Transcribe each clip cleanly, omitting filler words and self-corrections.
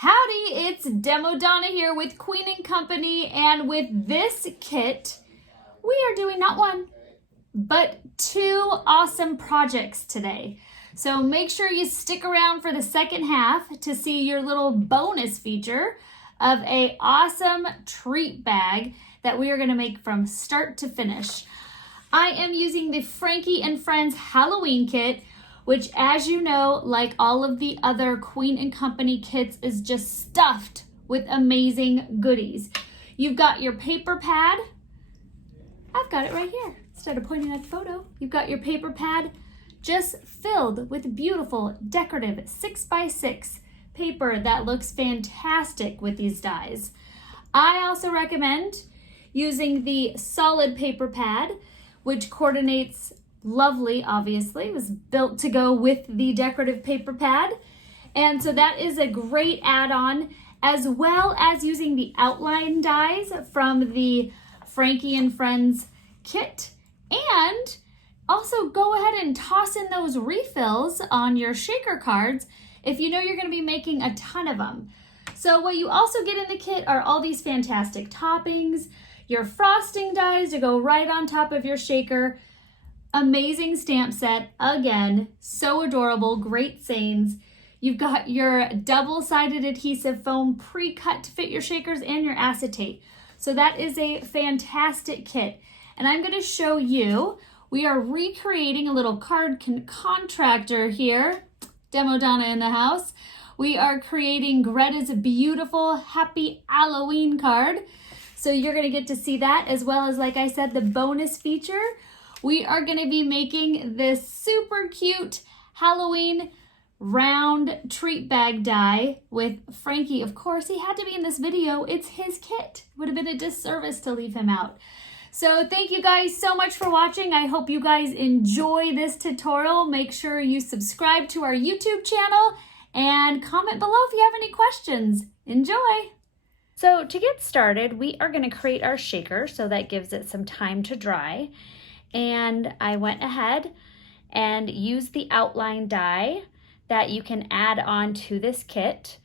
Howdy, it's Demo Donna here with Queen & Company, and with this kit, we are doing not one, but two awesome projects today. So make sure you stick around for the second half to see your little bonus feature of a awesome treat bag that we are going to make from start to finish. I am using the Frankie and Friends Halloween kit, which, as you know, like all of the other Queen & Company kits, is just stuffed with amazing goodies. You've got your paper pad. I've got it right here. Instead of pointing at the photo, you've got your paper pad just filled with beautiful decorative 6x6 paper that looks fantastic with these dies. I also recommend using the solid paper pad, which coordinates lovely, obviously. It was built to go with the decorative paper pad. And so that is a great add-on, as well as using the outline dies from the Frankie and Friends kit. And also go ahead and toss in those refills on your shaker cards if you know you're going to be making a ton of them. So what you also get in the kit are all these fantastic toppings, your frosting dies to go right on top of your shaker. Amazing stamp set, again, so adorable, great sayings. You've got your double-sided adhesive foam pre-cut to fit your shakers and your acetate. So that is a fantastic kit. And I'm going to show you, we are recreating a little card contractor here. Demo Donna in the house. We are creating Greta's beautiful Happy Halloween card. So you're going to get to see that, as well as, like I said, the bonus feature. We are going to be making this super cute Halloween round treat bag die with Frankie. Of course, he had to be in this video. It's his kit. Would have been a disservice to leave him out. So thank you guys so much for watching. I hope you guys enjoy this tutorial. Make sure you subscribe to our YouTube channel and comment below if you have any questions. Enjoy! So to get started, we are going to create our shaker, so that gives it some time to dry. And I went ahead and used the outline die that you can add on to this kit.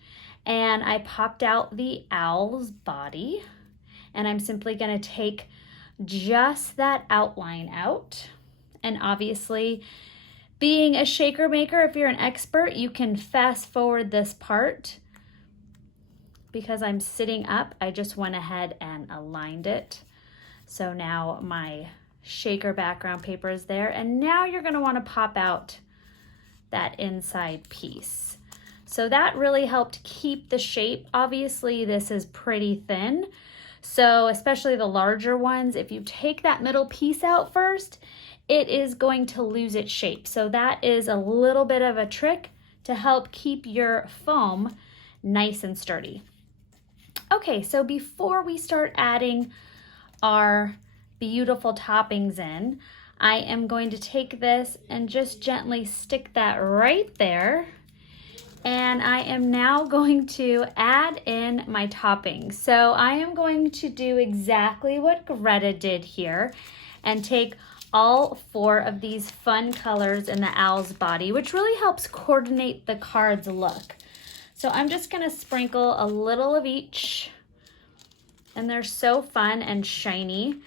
And I popped out the owl's body. And I'm simply going to take just that outline out. And obviously, being a shaker maker, if you're an expert, you can fast forward this part. Because I'm sitting up, I just went ahead and aligned it. So now my shaker background paper is there, and now you're going to want to pop out that inside piece. So that really helped keep the shape. Obviously this is pretty thin, so especially the larger ones, if you take that middle piece out first, it is going to lose its shape. So that is a little bit of a trick to help keep your foam nice and sturdy. Okay, so before we start adding our beautiful toppings in, I am going to take this and just gently stick that right there. And I am now going to add in my toppings. So I am going to do exactly what Greta did here and take all 4 of these fun colors in the owl's body, which really helps coordinate the card's look. So I'm just going to sprinkle a little of each, and they're so fun and shiny.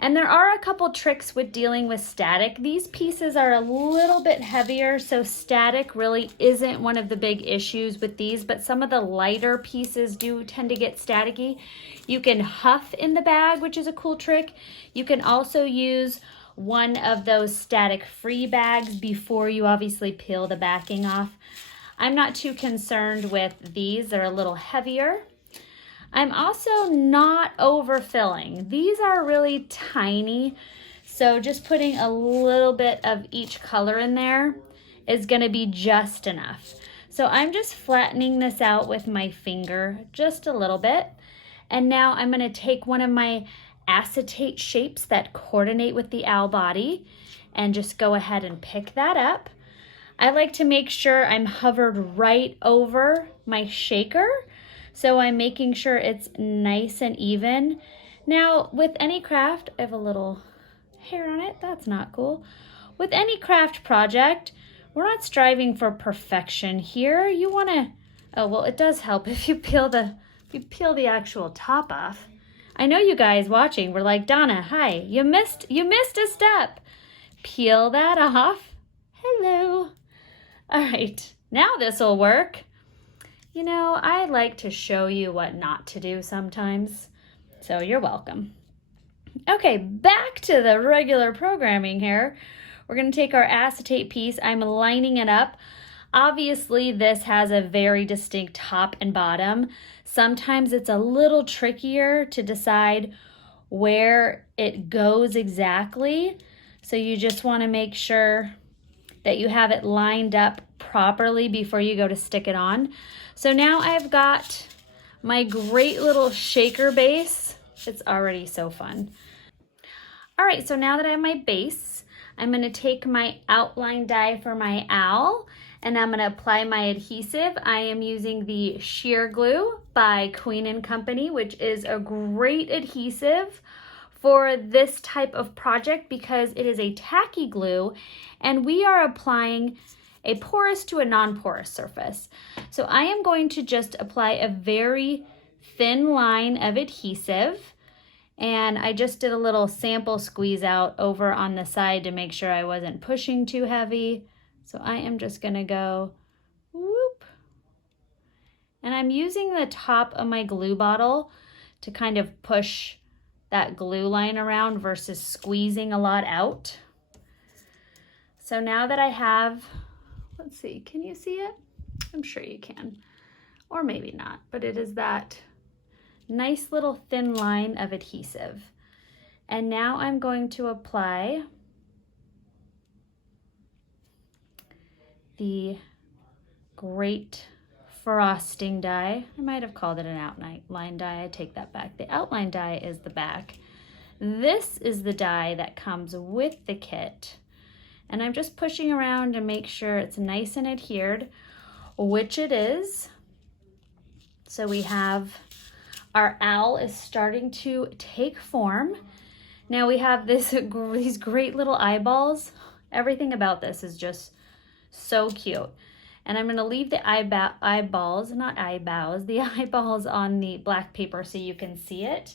And there are a couple tricks with dealing with static. These pieces are a little bit heavier, so static really isn't one of the big issues with these, but some of the lighter pieces do tend to get staticky. You can huff in the bag, which is a cool trick. You can also use one of those static-free bags before you obviously peel the backing off. I'm not too concerned with these. They're a little heavier. I'm also not overfilling. These are really tiny, so just putting a little bit of each color in there is going to be just enough. So I'm just flattening this out with my finger just a little bit. And now I'm going to take one of my acetate shapes that coordinate with the owl body and just go ahead and pick that up. I like to make sure I'm hovered right over my shaker, so I'm making sure it's nice and even. Now, with any craft, I have a little hair on it. That's not cool. With any craft project, we're not striving for perfection here. You want to Oh, well, it does help if you peel the actual top off. I know you guys watching were like, Donna, hi, you missed a step. Peel that off. Hello. All right, now this will work. You know, I like to show you what not to do sometimes, so you're welcome. Okay, back to the regular programming here. We're going to take our acetate piece. I'm lining it up. Obviously, this has a very distinct top and bottom. Sometimes it's a little trickier to decide where it goes exactly. So you just want to make sure that you have it lined up properly before you go to stick it on. So now I've got my great little shaker base. It's already so fun. All right, so now that I have my base, I'm going to take my outline die for my owl and I'm going to apply my adhesive. I am using the sheer glue by Queen & Company, which is a great adhesive for this type of project because it is a tacky glue and we are applying a porous to a non-porous surface. So I am going to just apply a very thin line of adhesive, and I just did a little sample squeeze out over on the side to make sure I wasn't pushing too heavy. So I am just gonna go whoop. And I'm using the top of my glue bottle to kind of push that glue line around versus squeezing a lot out. So now that I have, let's see, can you see it? I'm sure you can, or maybe not, but it is that nice little thin line of adhesive. And now I'm going to apply the great frosting die. I might have called it an outline die. I take that back. The outline die is the back. This is the die that comes with the kit. And I'm just pushing around to make sure it's nice and adhered, which it is. So we have our owl is starting to take form. Now we have these great little eyeballs. Everything about this is just so cute. And I'm gonna leave the eyeballs on the black paper so you can see it.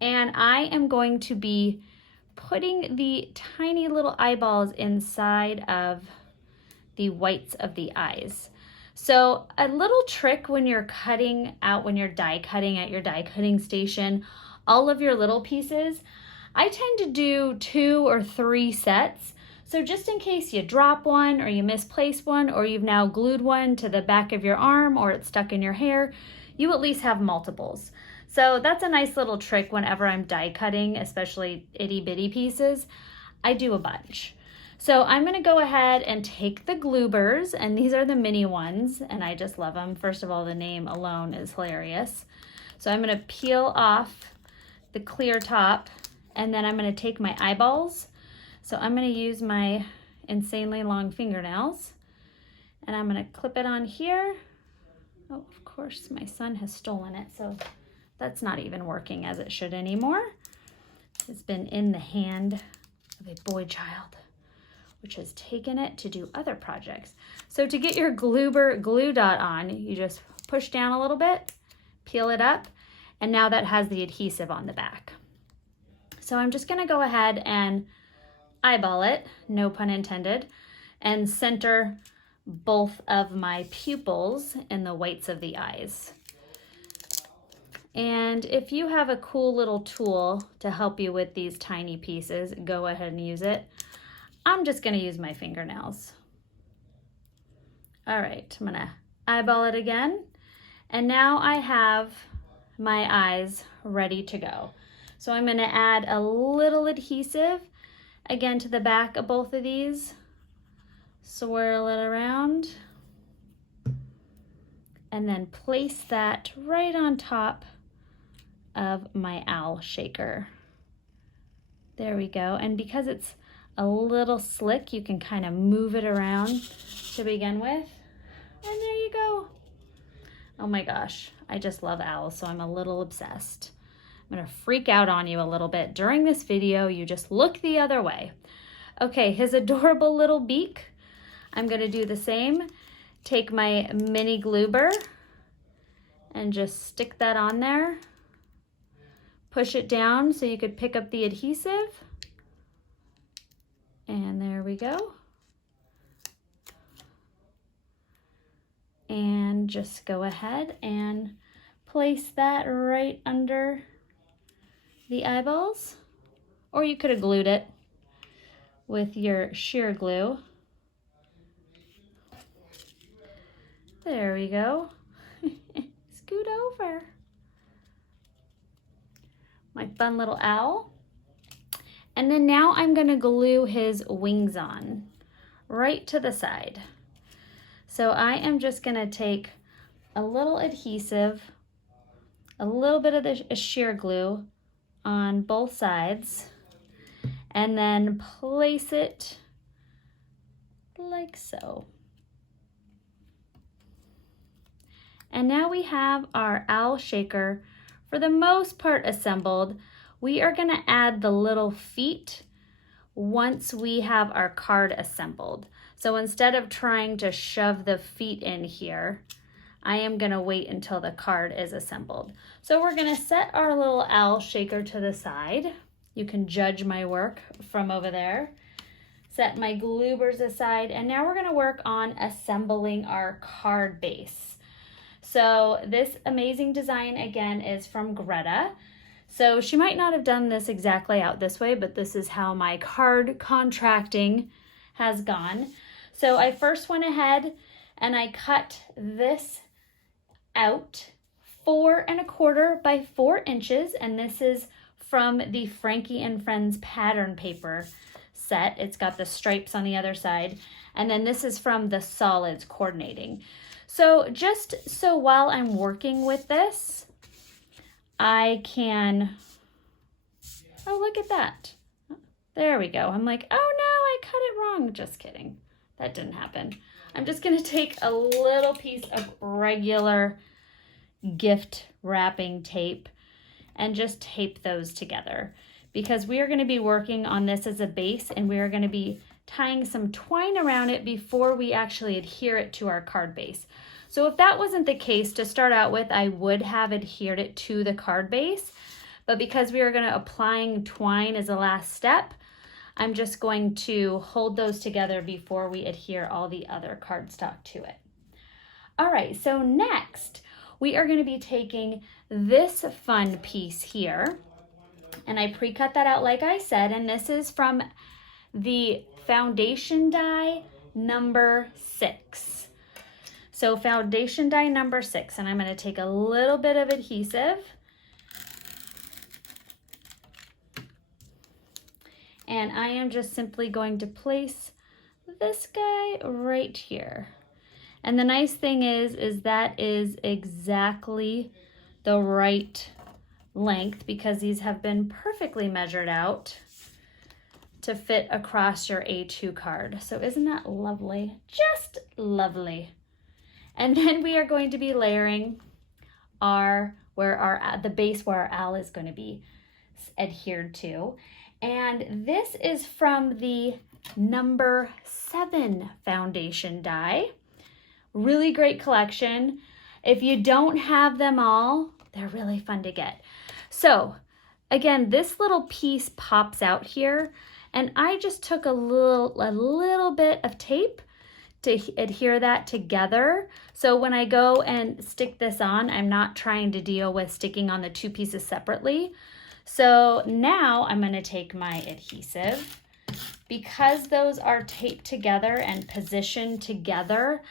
And I am going to be putting the tiny little eyeballs inside of the whites of the eyes. So a little trick when you're die cutting at your die cutting station, all of your little pieces, I tend to do 2 or 3 sets. So just in case you drop one or you misplace one or you've now glued one to the back of your arm or it's stuck in your hair, you at least have multiples. So that's a nice little trick whenever I'm die cutting, especially itty bitty pieces. I do a bunch. So I'm gonna go ahead and take the Gloobers, and these are the mini ones, and I just love them. First of all, the name alone is hilarious. So I'm gonna peel off the clear top, and then I'm gonna take my eyeballs. So I'm gonna use my insanely long fingernails, and I'm gonna clip it on here. Oh, of course, my son has stolen it, so that's not even working as it should anymore. It's been in the hand of a boy child, which has taken it to do other projects. So to get your Gloober glue dot on, you just push down a little bit, peel it up, and now that has the adhesive on the back. So I'm just gonna go ahead and eyeball it, no pun intended, and center both of my pupils in the whites of the eyes. And if you have a cool little tool to help you with these tiny pieces, go ahead and use it. I'm just gonna use my fingernails. All right, I'm gonna eyeball it again. And now I have my eyes ready to go. So I'm gonna add a little adhesive, again to the back of both of these. Swirl it around. And then place that right on top of my owl shaker. There we go. And because it's a little slick, you can kind of move it around to begin with. And there you go. Oh my gosh, I just love owls, so I'm a little obsessed. I'm gonna freak out on you a little bit. During this video, you just look the other way. Okay, his adorable little beak. I'm gonna do the same. Take my mini Gloober, and just stick that on there. Push it down so you could pick up the adhesive. And there we go. And just go ahead and place that right under the eyeballs. Or you could have glued it with your sheer glue. There we go. Scoot over. My fun little owl. And then now I'm going to glue his wings on right to the side. So I am just going to take a little adhesive, a little bit of the sheer glue on both sides, and then place it like so. And now we have our owl shaker for the most part assembled. We are going to add the little feet once we have our card assembled. So instead of trying to shove the feet in here, I am going to wait until the card is assembled. So we're going to set our little owl shaker to the side. You can judge my work from over there. Set my gloobers aside, and now we're going to work on assembling our card base. So this amazing design again is from Greta. So she might not have done this exactly out this way, but this is how my card contracting has gone. So I first went ahead and I cut this out 4 1/4 by 4 inches, and this is from the Frankie and Friends pattern paper set. It's got the stripes on the other side, and then this is from the solids coordinating. So just so while I'm working with this, I can, oh, look at that. There we go. I'm like, oh no, I cut it wrong. Just kidding. That didn't happen. I'm just going to take a little piece of regular gift wrapping tape and just tape those together, because we are going to be working on this as a base, and we are going to be tying some twine around it before we actually adhere it to our card base. So if that wasn't the case to start out with, I would have adhered it to the card base, but because we are going to applying twine as a last step, I'm just going to hold those together before we adhere all the other cardstock to it. All right, so next we are going to be taking this fun piece here, and I pre-cut that out like I said, and this is from the foundation die number 6. So foundation die number 6, and I'm going to take a little bit of adhesive and I am just simply going to place this guy right here. And the nice thing is that is exactly the right length, because these have been perfectly measured out to fit across your A2 card. So isn't that lovely? Just lovely. And then we are going to be layering the base where our owl is going to be adhered to. And this is from the number 7 foundation die. Really great collection. If you don't have them all, they're really fun to get. So again, this little piece pops out here, and I just took a little bit of tape to adhere that together. So when I go and stick this on, I'm not trying to deal with sticking on the 2 pieces separately. So now I'm going to take my adhesive. Because those are taped together and positioned together,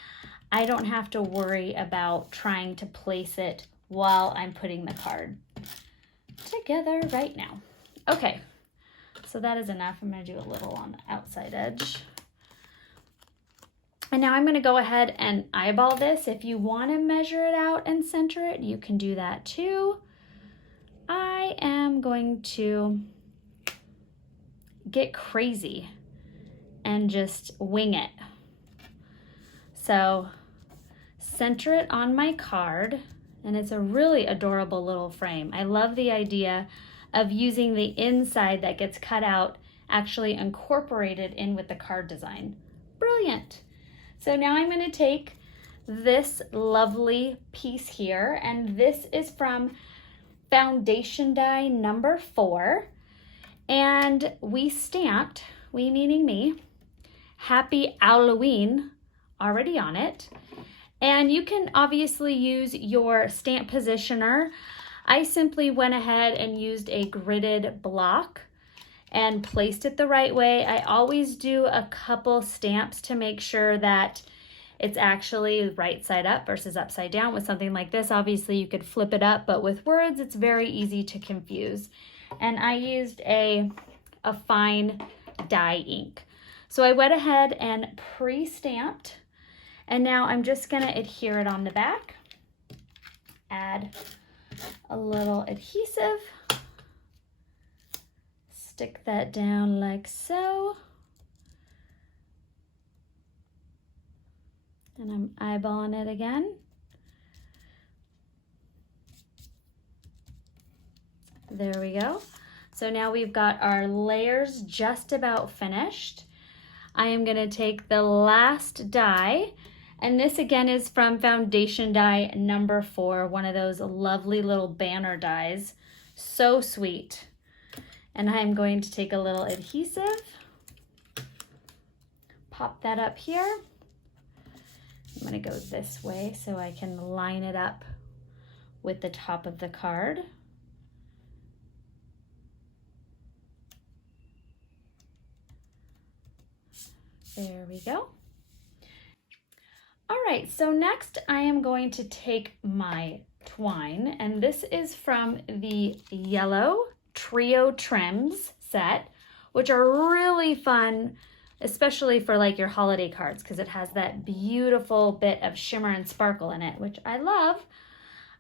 I don't have to worry about trying to place it while I'm putting the card together right now. Okay, so that is enough. I'm going to do a little on the outside edge. And now I'm going to go ahead and eyeball this. If you want to measure it out and center it, you can do that too. I am going to get crazy and just wing it. So center it on my card, and it's a really adorable little frame. I love the idea of using the inside that gets cut out actually incorporated in with the card design. Brilliant. So now I'm going to take this lovely piece here, and this is from foundation die number 4, and we stamped, we meaning me, Happy Halloween already on it. And you can obviously use your stamp positioner. I simply went ahead and used a gridded block and placed it the right way. I always do a couple stamps to make sure that it's actually right side up versus upside down. With something like this, obviously you could flip it up, but with words, it's very easy to confuse. And I used a fine dye ink. So I went ahead and pre-stamped, and now I'm just gonna adhere it on the back. Add a little adhesive. Stick that down like so. And I'm eyeballing it again. There we go. So now we've got our layers just about finished. I am going to take the last die, and this again is from foundation die number 4, one of those lovely little banner dies. So sweet. And I'm going to take a little adhesive, pop that up here. I'm going to go this way so I can line it up with the top of the card. There we go. All right, so next I am going to take my twine, and this is from the yellow Trio Trims set, which are really fun, especially for like your holiday cards, because it has that beautiful bit of shimmer and sparkle in it, which I love.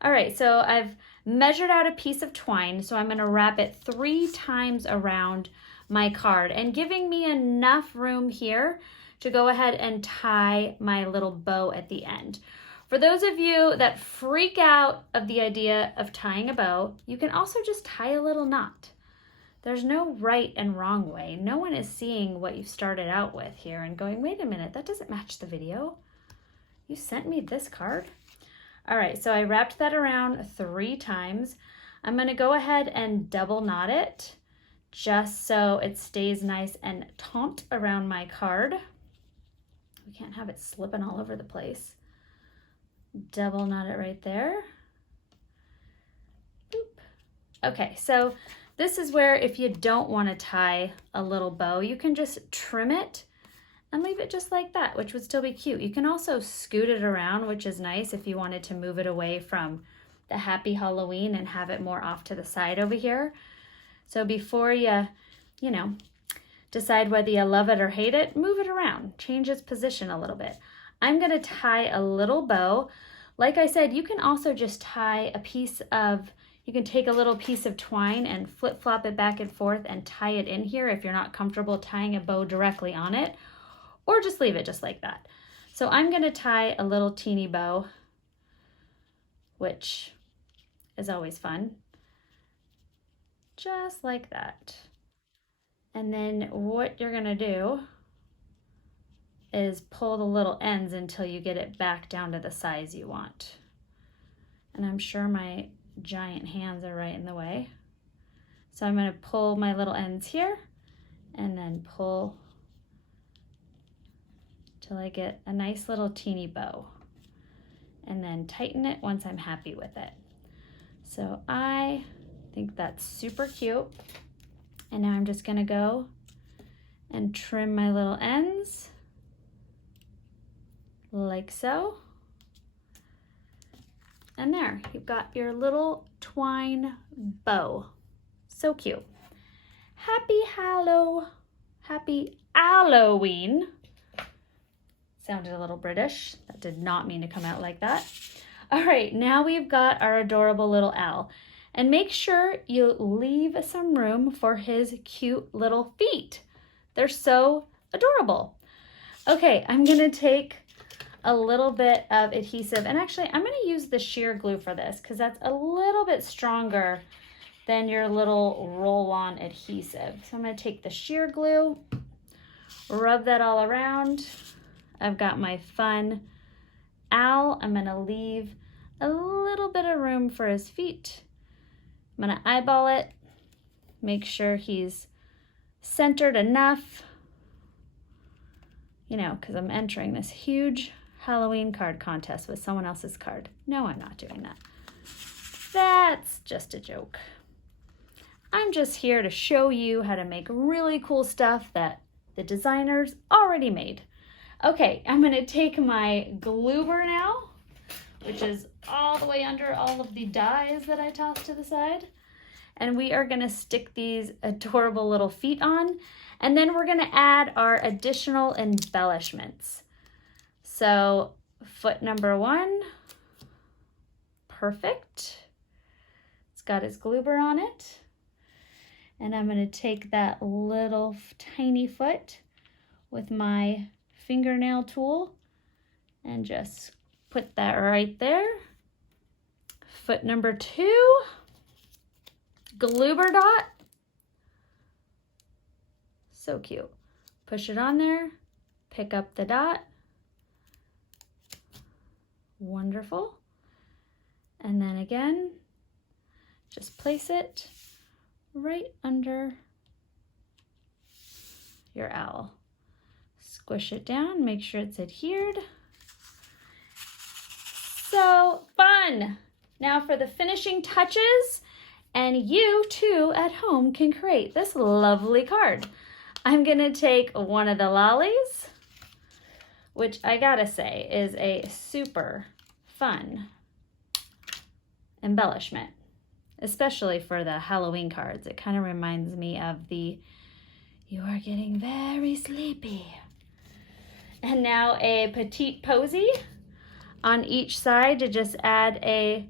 All right, so I've measured out a piece of twine, so I'm going to wrap it 3 times around my card, and giving me enough room here to go ahead and tie my little bow at the end. For those of you that freak out of the idea of tying a bow, you can also just tie a little knot. There's no right and wrong way. No one is seeing what you started out with here and going, wait a minute, that doesn't match the video. You sent me this card? All right, so I wrapped that around 3 times. I'm gonna go ahead and double knot it just so it stays nice and taut around my card. We can't have it slipping all over the place. Double knot it right there. Boop. Okay, so this is where if you don't want to tie a little bow, you can just trim it and leave it just like that, which would still be cute. You can also scoot it around, which is nice if you wanted to move it away from the Happy Halloween and have it more off to the side over here. So before you decide whether you love it or hate it, move it around, change its position a little bit. I'm gonna tie a little bow. Like I said, you can also just tie a piece of, you can take a little piece of twine and flip-flop it back and forth and tie it in here if you're not comfortable tying a bow directly on it, or just leave it just like that. So I'm gonna tie a little teeny bow, which is always fun. Just like that. And then what you're gonna do is pull the little ends until you get it back down to the size you want. And I'm sure my giant hands are right in the way. So I'm gonna pull my little ends here and then pull till I get a nice little teeny bow, and then tighten it once I'm happy with it. So I think that's super cute. And now I'm just gonna go and trim my little ends like so. And there, you've got your little twine bow. So cute. Happy Halloween. Sounded a little British. That did not mean to come out like that. All right, now we've got our adorable little owl. And make sure you leave some room for his cute little feet. They're so adorable. Okay, I'm gonna take a little bit of adhesive, and actually I'm gonna use the sheer glue for this because that's a little bit stronger than your little roll-on adhesive. So I'm gonna take the sheer glue, rub that all around. I've got my fun owl, I'm gonna leave a little bit of room for his feet. I'm gonna eyeball it, make sure he's centered enough, you know, because I'm entering this huge Halloween card contest with someone else's card. No, I'm not doing that. That's just a joke. I'm just here to show you how to make really cool stuff that the designers already made. Okay, I'm gonna take my gloober now, which is all the way under all of the dies that I tossed to the side. And we are gonna stick these adorable little feet on, and then we're gonna add our additional embellishments. So foot number 1, perfect. It's got his gloober on it. And I'm gonna take that little tiny foot with my fingernail tool and just put that right there. Foot number 2, gloober dot. So cute. Push it on there, pick up the dot. Wonderful. And then again, just place it right under your owl. Squish it down, make sure it's adhered. So fun! Now for the finishing touches, and you too at home can create this lovely card. I'm gonna take one of the lollies, which I gotta say is a super fun embellishment, especially for the Halloween cards. It kind of reminds me of the "You are getting very sleepy." And now a petite posy on each side to just add a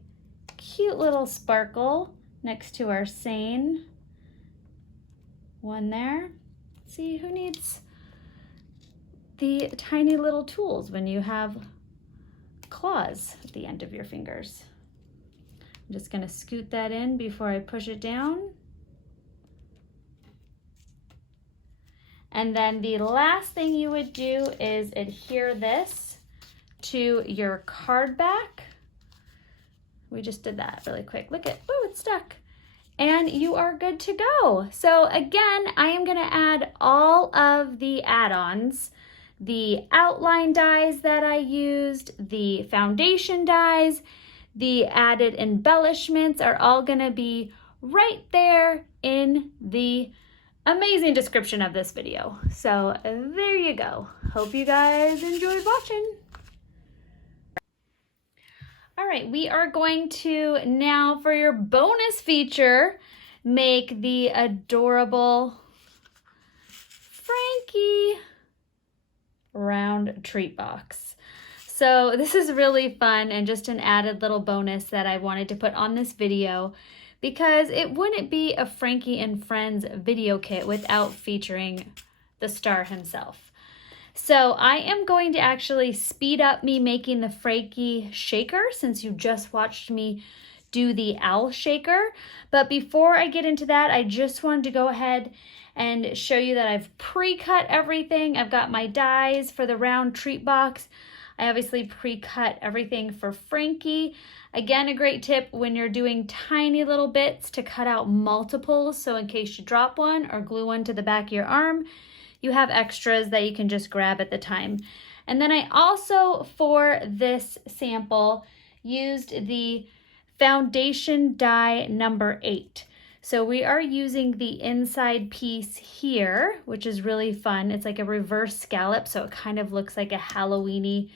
cute little sparkle next to our sane one there. See, who needs the tiny little tools when you have claws at the end of your fingers? I'm just gonna scoot that in before I push it down. And then the last thing you would do is adhere this to your card back. We just did that really quick. Look at, oh, it's stuck. And you are good to go. So again, I am gonna add all of the add-ons, the outline dies that I used, the foundation dies, the added embellishments are all gonna be right there in the amazing description of this video. So there you go. Hope you guys enjoyed watching. All right, we are going to now, for your bonus feature, make the adorable Frankie round treat box. So this is really fun and just an added little bonus that I wanted to put on this video, because it wouldn't be a Frankie and Friends video kit without featuring the star himself. So I am going to actually speed up me making the Frankie shaker, since you just watched me do the owl shaker. But before I get into that, I just wanted to go ahead and show you that I've pre-cut everything. I've got my dies for the round treat box. I obviously pre-cut everything for Frankie. Again, a great tip when you're doing tiny little bits to cut out multiples, so in case you drop one or glue one to the back of your arm, you have extras that you can just grab at the time. And then I also, for this sample, used the foundation die number 8. So we are using the inside piece here, which is really fun. It's like a reverse scallop, so it kind of looks like a Halloween-y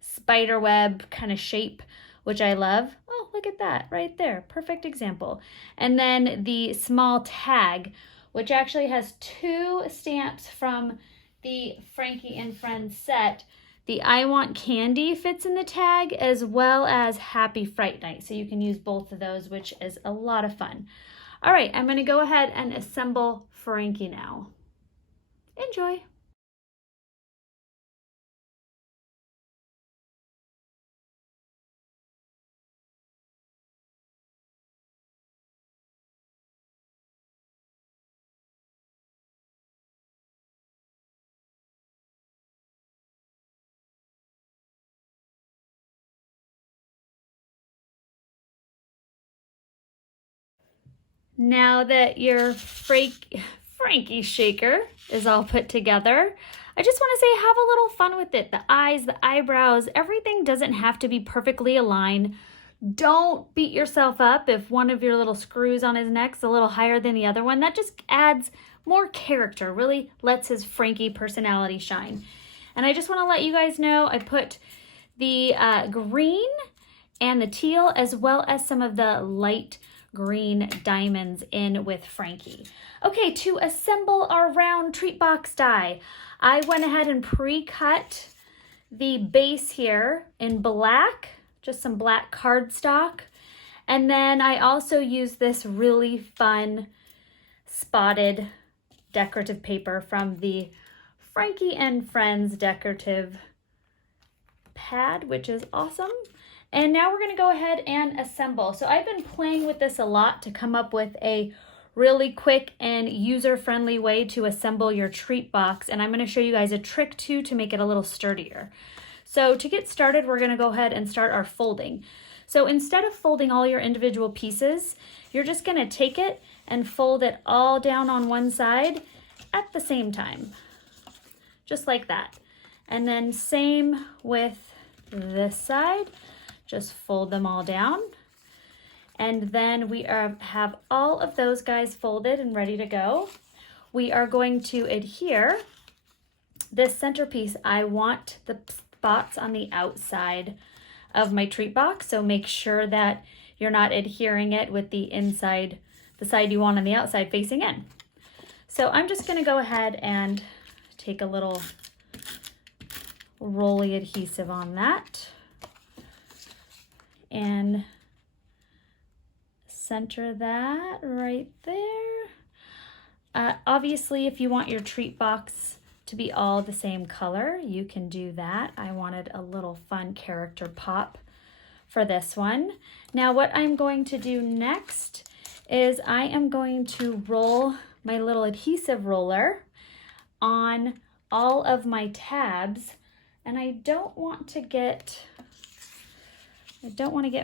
spider web kind of shape, which I love. Oh, look at that right there. Perfect example. And then the small tag, which actually has 2 stamps from the Frankie and Friends set. The I Want Candy fits in the tag, as well as Happy Fright Night. So you can use both of those, which is a lot of fun. All right, I'm gonna go ahead and assemble Frankie now. Enjoy. Now that your Frankie shaker is all put together, I just want to say have a little fun with it. The eyes, the eyebrows, everything doesn't have to be perfectly aligned. Don't beat yourself up if one of your little screws on his neck's a little higher than the other one. That just adds more character, really lets his Frankie personality shine. And I just want to let you guys know I put the green and the teal as well as some of the light green diamonds in with Frankie. Okay, to assemble our round treat box die, I went ahead and pre-cut the base here in black, just some black cardstock. And then I also used this really fun spotted decorative paper from the Frankie and Friends decorative pad, which is awesome. And now we're going to go ahead and assemble. So I've been playing with this a lot to come up with a really quick and user-friendly way to assemble your treat box. And I'm going to show you guys a trick too to make it a little sturdier. So to get started, we're going to go ahead and start our folding. So instead of folding all your individual pieces, you're just going to take it and fold it all down on one side at the same time, just like that. And then same with this side, just fold them all down. And then we have all of those guys folded and ready to go. We are going to adhere this centerpiece. I want the spots on the outside of my treat box, so make sure that you're not adhering it with the inside, the side you want on the outside facing in. So I'm just going to go ahead and take a little rolly adhesive on that and center that right there. Obviously, if you want your treat box to be all the same color, you can do that. I wanted a little fun character pop for this one. Now what I'm going to do next is I am going to roll my little adhesive roller on all of my tabs, and I don't want to get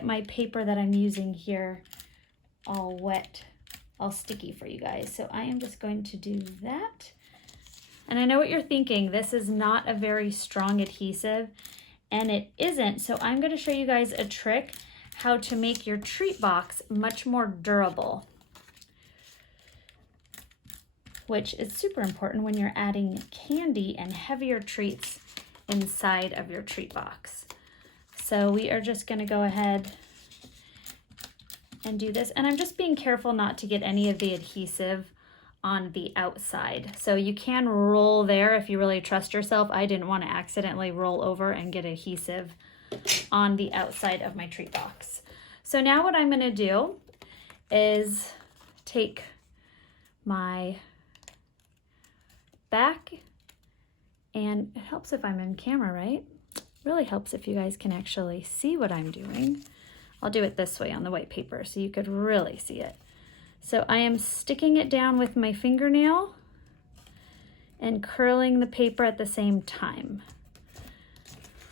my paper that I'm using here all wet, all sticky for you guys. So I am just going to do that. And I know what you're thinking, this is not a very strong adhesive, and it isn't. So I'm going to show you guys a trick how to make your treat box much more durable, which is super important when you're adding candy and heavier treats inside of your treat box. So we are just going to go ahead and do this. And I'm just being careful not to get any of the adhesive on the outside. So you can roll there if you really trust yourself. I didn't want to accidentally roll over and get adhesive on the outside of my treat box. So now what I'm going to do is take my back, and it helps if I'm in camera, right? Really helps if you guys can actually see what I'm doing. I'll do it this way on the white paper so you could really see it. So I am sticking it down with my fingernail and curling the paper at the same time.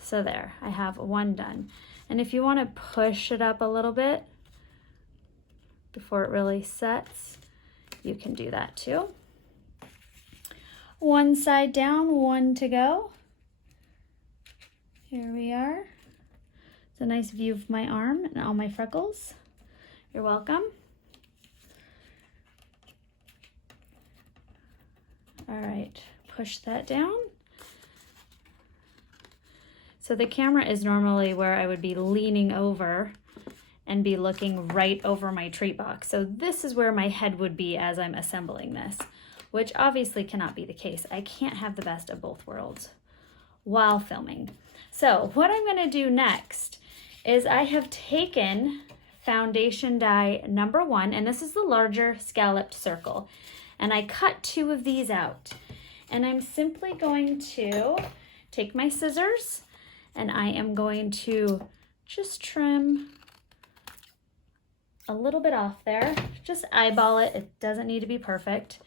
So there, I have one done. And if you want to push it up a little bit before it really sets, you can do that too. One side down, one to go. Here we are. It's a nice view of my arm and all my freckles. You're welcome. All right, push that down. So the camera is normally where I would be leaning over and be looking right over my treat box. So this is where my head would be as I'm assembling this, which obviously cannot be the case. I can't have the best of both worlds while filming. So what I'm gonna do next is I have taken foundation die number 1, and this is the larger scalloped circle, and I cut 2 of these out. And I'm simply going to take my scissors and I am going to just trim a little bit off there. Just eyeball it, it doesn't need to be perfect.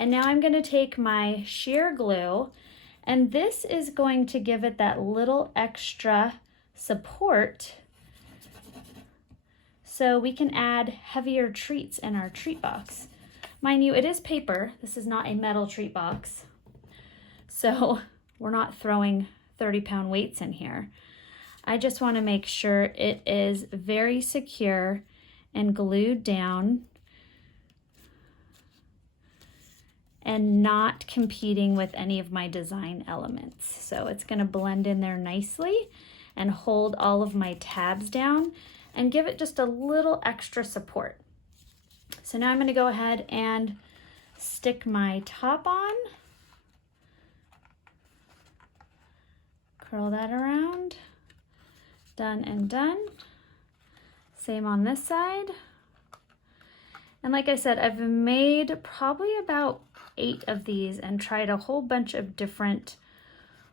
And now I'm gonna take my sheer glue, and this is going to give it that little extra support so we can add heavier treats in our treat box. Mind you, it is paper. This is not a metal treat box. So we're not throwing 30-pound weights in here. I just want to make sure it is very secure and glued down and not competing with any of my design elements. So it's going to blend in there nicely and hold all of my tabs down and give it just a little extra support. So now I'm going to go ahead and stick my top on, curl that around, done and done. Same on this side. And like I said, I've made probably about 8 of these and tried a whole bunch of different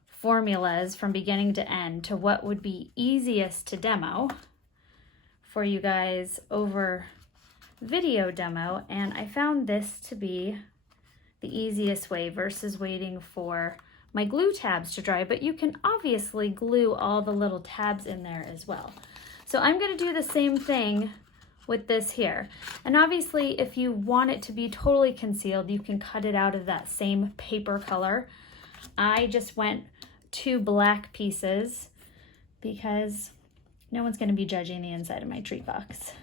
formulas from beginning to end to what would be easiest to demo for you guys over video demo, and I found this to be the easiest way versus waiting for my glue tabs to dry, but you can obviously glue all the little tabs in there as well. So I'm going to do the same thing with this here. And obviously if you want it to be totally concealed, you can cut it out of that same paper color. I just went 2 black pieces because no one's going to be judging the inside of my treat box.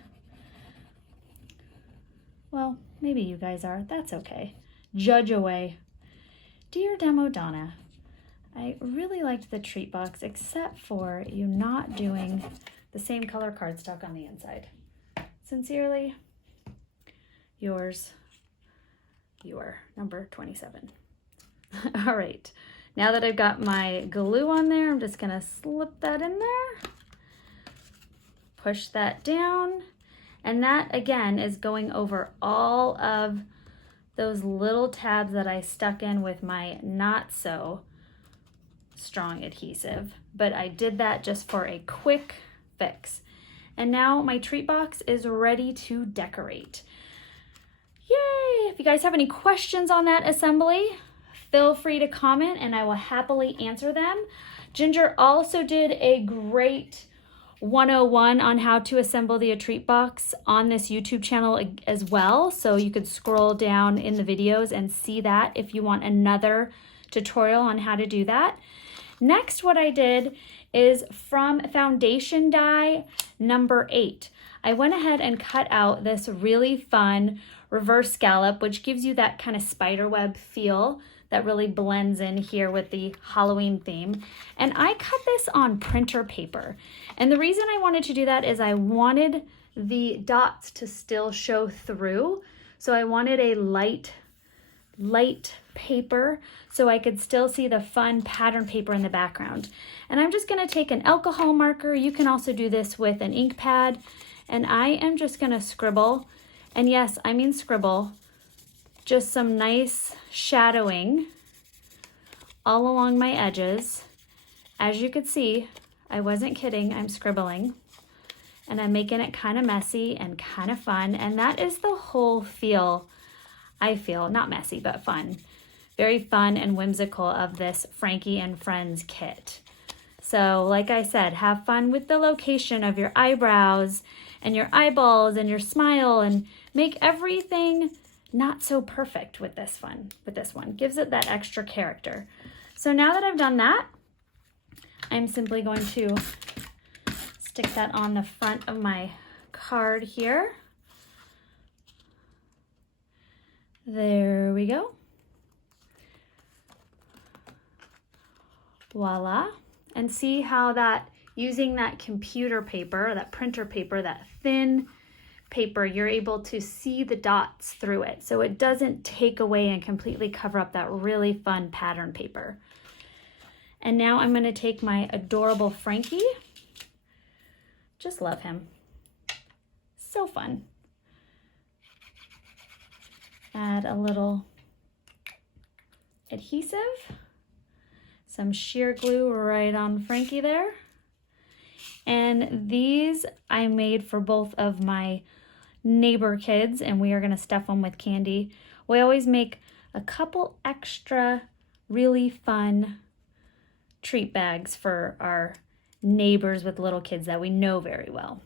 Well, maybe you guys are. That's okay. Judge away. Dear Demo Donna, I really liked the treat box except for you not doing the same color cardstock on the inside. Sincerely, yours, your number 27. All right, now that I've got my glue on there, I'm just gonna slip that in there, push that down, and that again is going over all of those little tabs that I stuck in with my not so strong adhesive, but I did that just for a quick fix. And now my treat box is ready to decorate. Yay! If you guys have any questions on that assembly, feel free to comment and I will happily answer them. Ginger also did a great 101 on how to assemble the treat box on this YouTube channel as well. So you could scroll down in the videos and see that if you want another tutorial on how to do that. Next, what I did is from foundation die number 8. I went ahead and cut out this really fun reverse scallop, which gives you that kind of spider web feel that really blends in here with the Halloween theme. And I cut this on printer paper. And the reason I wanted to do that is I wanted the dots to still show through. So I wanted a light paper so I could still see the fun pattern paper in the background. And I'm just gonna take an alcohol marker. You can also do this with an ink pad. And I am just gonna scribble, and yes, I mean scribble, just some nice shadowing all along my edges. As you could see, I wasn't kidding, I'm scribbling. And I'm making it kind of messy and kind of fun. And that is the whole feel, I feel, not messy, but fun. Very fun and whimsical of this Frankie and Friends kit. So like I said, have fun with the location of your eyebrows and your eyeballs and your smile and make everything not so perfect with this one. Gives it that extra character. So now that I've done that, I'm simply going to stick that on the front of my card here. There we go. Voila. And see how that, using that computer paper, that printer paper, that thin paper, you're able to see the dots through it. So it doesn't take away and completely cover up that really fun pattern paper. And now I'm going to take my adorable Frankie. Just love him. So fun. Add a little adhesive, some sheer glue right on Frankie there. And these I made for both of my neighbor kids, and we are going to stuff them with candy. We always make a couple extra really fun treat bags for our neighbors with little kids that we know very well.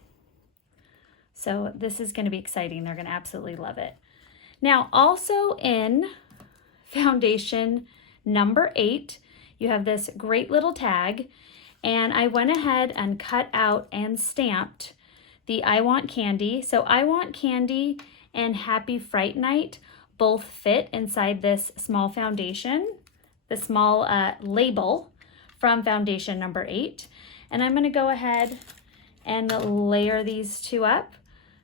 So this is going to be exciting. They're going to absolutely love it. Now, also in foundation number 8, you have this great little tag, and I went ahead and cut out and stamped the I Want Candy. So I Want Candy and Happy Fright Night both fit inside this small foundation, the small label from foundation number 8. And I'm going to go ahead and layer these two up.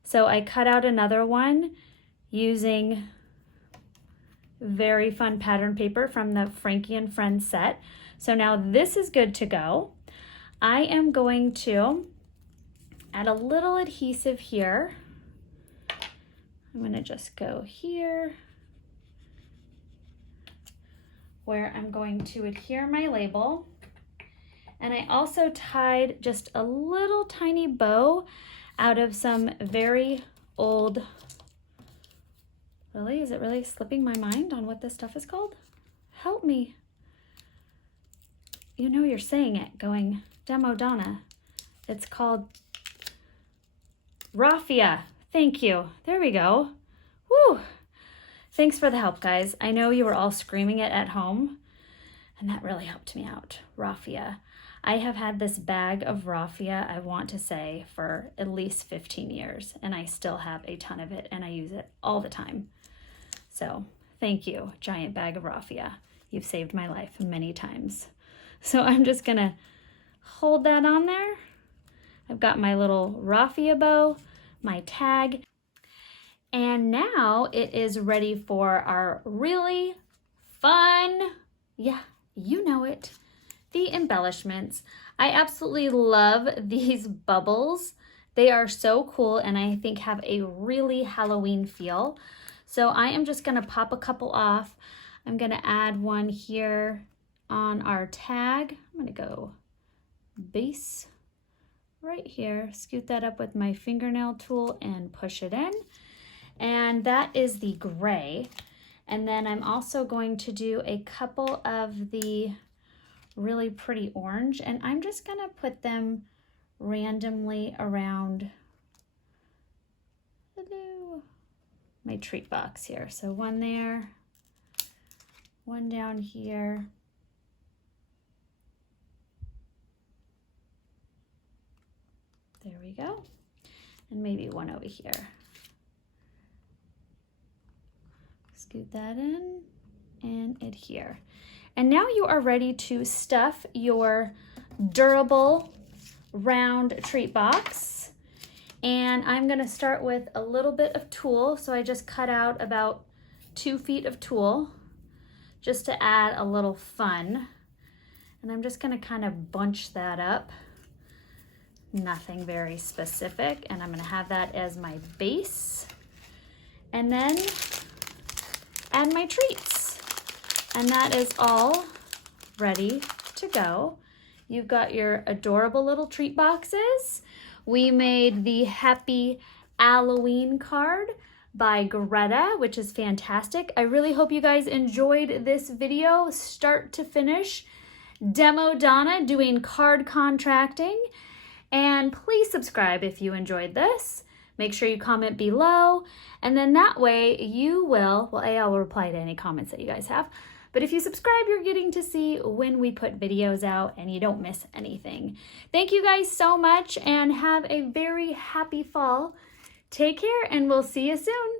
So I cut out another one using very fun pattern paper from the Frankie and Friends set. So now this is good to go. I am going to add a little adhesive here. I'm going to just go here where I'm going to adhere my label. And I also tied just a little tiny bow out of some very old, really, is it really slipping my mind on what this stuff is called? Help me. You know you're saying it, going, Demo Donna. It's called raffia. Thank you. There we go. Woo! Thanks for the help, guys. I know you were all screaming it at home, and that really helped me out. Raffia. I have had this bag of raffia, I want to say, for at least 15 years, and I still have a ton of it, and I use it all the time. So thank you, giant bag of raffia. You've saved my life many times. So I'm just gonna hold that on there. I've got my little raffia bow, my tag, and now it is ready for our really fun, yeah, you know it, the embellishments. I absolutely love these bubbles. They are so cool and I think have a really Halloween feel. So I am just gonna pop a couple off. I'm gonna add one here on our tag. I'm gonna go base right here, scoot that up with my fingernail tool and push it in. And that is the gray. And then I'm also going to do a couple of the really pretty orange, and I'm just gonna put them randomly around my treat box here. So one there, one down here, there we go, and maybe one over here. Scoot that in and adhere. And now you are ready to stuff your durable round treat box. And I'm gonna start with a little bit of tulle. So I just cut out about 2 feet of tulle just to add a little fun. And I'm just gonna kind of bunch that up. Nothing very specific. And I'm gonna have that as my base. And then add my treats. And that is all ready to go. You've got your adorable little treat boxes. We made the Happy Halloween card by Greta, which is fantastic. I really hope you guys enjoyed this video, start to finish. Demo Donna doing card contracting. And please subscribe if you enjoyed this. Make sure you comment below, and then that way you will, well, I'll reply to any comments that you guys have, but if you subscribe, you're getting to see when we put videos out and you don't miss anything. Thank you guys so much and have a very happy fall. Take care and we'll see you soon.